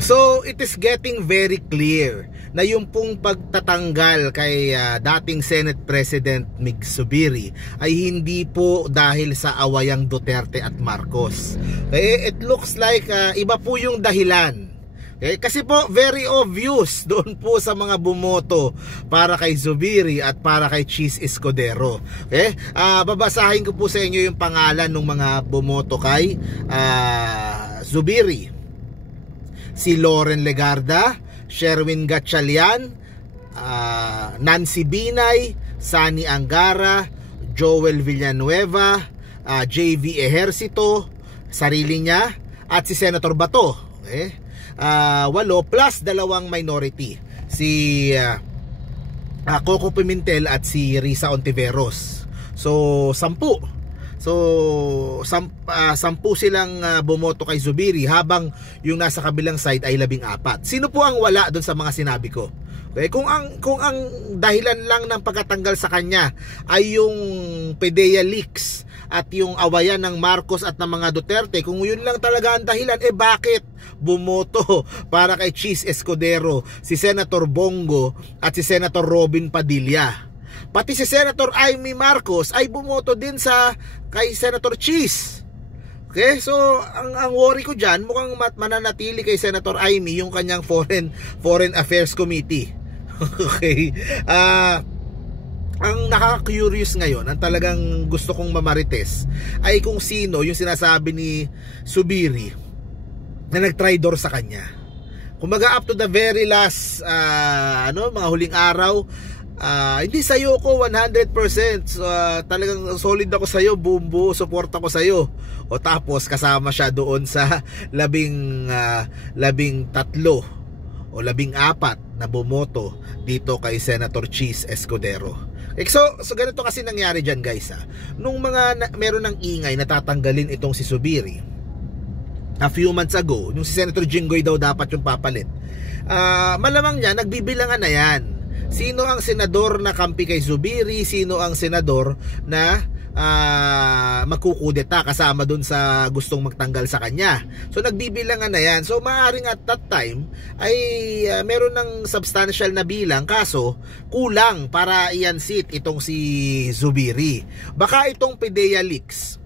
So it is getting very clear na yung pong pagtatanggal kay dating Senate President Mig Zubiri ay hindi po dahil sa awayang Duterte at Marcos. It looks like iba po yung dahilan. Kasi po very obvious doon po sa mga bumoto para kay Zubiri at para kay Cheese Escudero. Babasahin ko po sa inyo yung pangalan ng mga bumoto kay Zubiri. Si Loren Legarda, Sherwin Gatchalian, Nancy Binay, Sani Angara, Joel Villanueva, JV Ejercito, sarili niya, at si Senator Bato. 8 plus 2 minority, si Coco Pimentel at si Risa Ontiveros. So 10. So 10 silang bumoto kay Zubiri habang yung nasa kabilang side ay 14. Sino po ang wala doon sa mga sinabi ko? Kung ang dahilan lang ng pagkatanggal sa kanya ay yung PDEA leaks at yung awayan ng Marcos at ng mga Duterte, kung yun lang talaga ang dahilan, bakit bumoto para kay Cheese Escudero si Senator Bongo at si Senator Robin Padilla? Pati si Senator Amy Marcos ay bumoto din kay Senator Cheese. So ang worry ko dyan, mukhang mananatili kay Senator Amy yung kanyang Foreign Affairs Committee. Ang nakaka-curious ngayon, ang talagang gusto kong mamarites, ay kung sino yung sinasabi ni Zubiri na nag-traitor sa kanya. Kumbaga up to the very last mga huling araw, hindi sa'yo ko 100%, so, talagang solid ako sa'yo, buo support ako sa'yo. O tapos kasama siya doon sa 13 o 14 na bumoto dito kay Senator Cheese Escudero. So ganito kasi nangyari dyan, guys. Nung meron ng ingay na tatanggalin itong si Zubiri a few months ago, yung si Senator Jinggoy daw dapat yung papalit, malamang niya nagbibilangan na yan. Sino ang senador na kampi kay Zubiri? Sino ang senador na magkukudeta kasama dun sa gustong magtanggal sa kanya? So nagbibilangan na yan. So maaaring at that time ay meron ng substantial na bilang, kaso kulang para i-unseat itong si Zubiri. Baka itong PDEA leaks,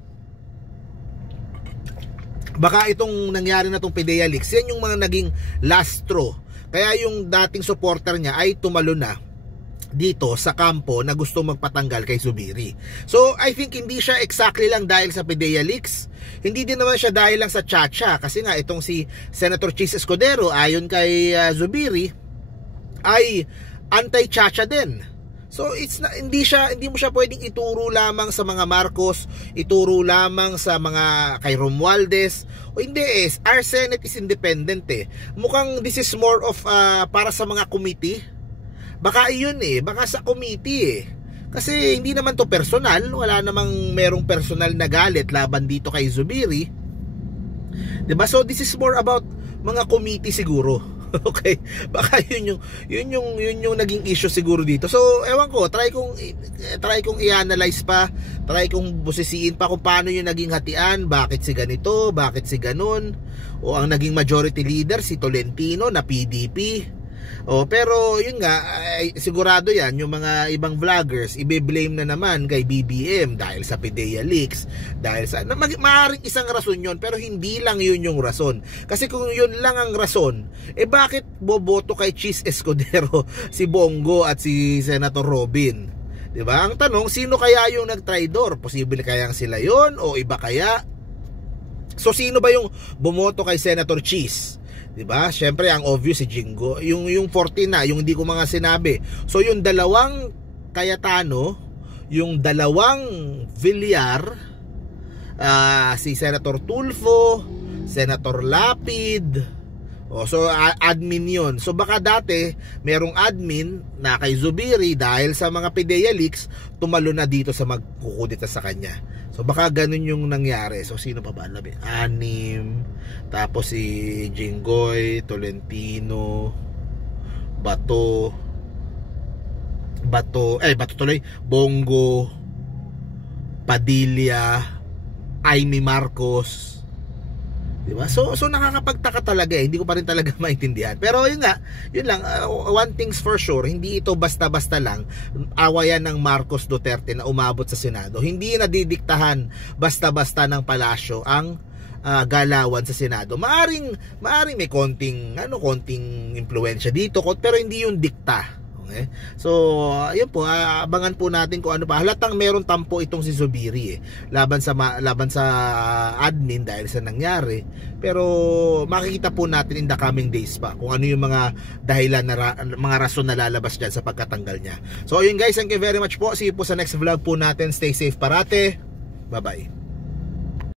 baka itong nangyari na itong PDEA leaks, yan yung mga naging last straw. Kaya yung dating supporter niya ay tumalo na dito sa kampo na gusto magpatanggal kay Zubiri. So I think hindi siya exactly lang dahil sa PDEA leaks, hindi din naman siya dahil lang sa chacha, kasi nga itong si Senator Cheese Escudero ayon kay Zubiri ay anti-chacha din. So hindi mo siya pwedeng ituro lamang sa mga Marcos, ituro lamang sa mga kay Romualdez. O hindi our Senate is independent Mukhang this is more of para sa mga committee. Baka iyon baka sa committee Kasi hindi naman to personal, wala namang merong personal na galit laban dito kay Zubiri. 'Di ba? So this is more about mga committee siguro. Okay, baka yun yung naging issue siguro dito. So ewan ko, try kong i-analyze pa, try kong busisiin pa kung paano yung naging hatian, bakit si ganito, bakit si ganun, o ang naging majority leader si Tolentino na PDP. Pero yun nga, sigurado yan yung mga ibang vloggers ibe-blame na naman kay BBM dahil sa PDEA leaks, dahil sa maaaring isang rason yun, pero hindi lang yun yung rason. Kasi kung yun lang ang rason, bakit boboto kay Cheese Escudero si Bongo at si Senator Robin? Diba? Ang tanong, sino kaya yung nag-traitor? Posible kayang sila yon o iba kaya? So sino ba yung bumoto kay Senator Cheese? Diba? Syempre ang obvious si Jingo, yung 14 na, yung hindi ko mga sinabi. So yung dalawang Cayetano, yung dalawang Villar, si Senator Tulfo, Senator Lapid, so admin yun. So baka dati merong admin na kay Zubiri, dahil sa mga PDEA leaks tumalo na dito sa magkukudita sa kanya. So baka ganun yung nangyari. So sino pa ba? 6, tapos si Jinggoy, Tolentino, Bato tuloy, Bongo, Padilla, Amy Marcos, Diba? So nakakapagtaka talaga eh. Hindi ko pa rin talaga maintindihan. Pero yun nga, yun lang, one thing's for sure, hindi ito basta-basta lang awayan ng Marcos Duterte na umabot sa Senado. Hindi nadidiktahan basta-basta ng palasyo ang galawan sa Senado. Maaring may konting impluwensya dito, pero hindi yung dikta. Okay? So, ayun po, abangan po natin kung ano pa. Halatang meron tampo itong si Zubiri laban sa admin dahil sa nangyari. Pero makikita po natin in the coming days pa kung ano yung mga dahilan mga rason na lalabas diyan sa pagkatanggal niya. So, ayun guys, thank you very much po. See you po sa next vlog po natin. Stay safe parate. Bye-bye.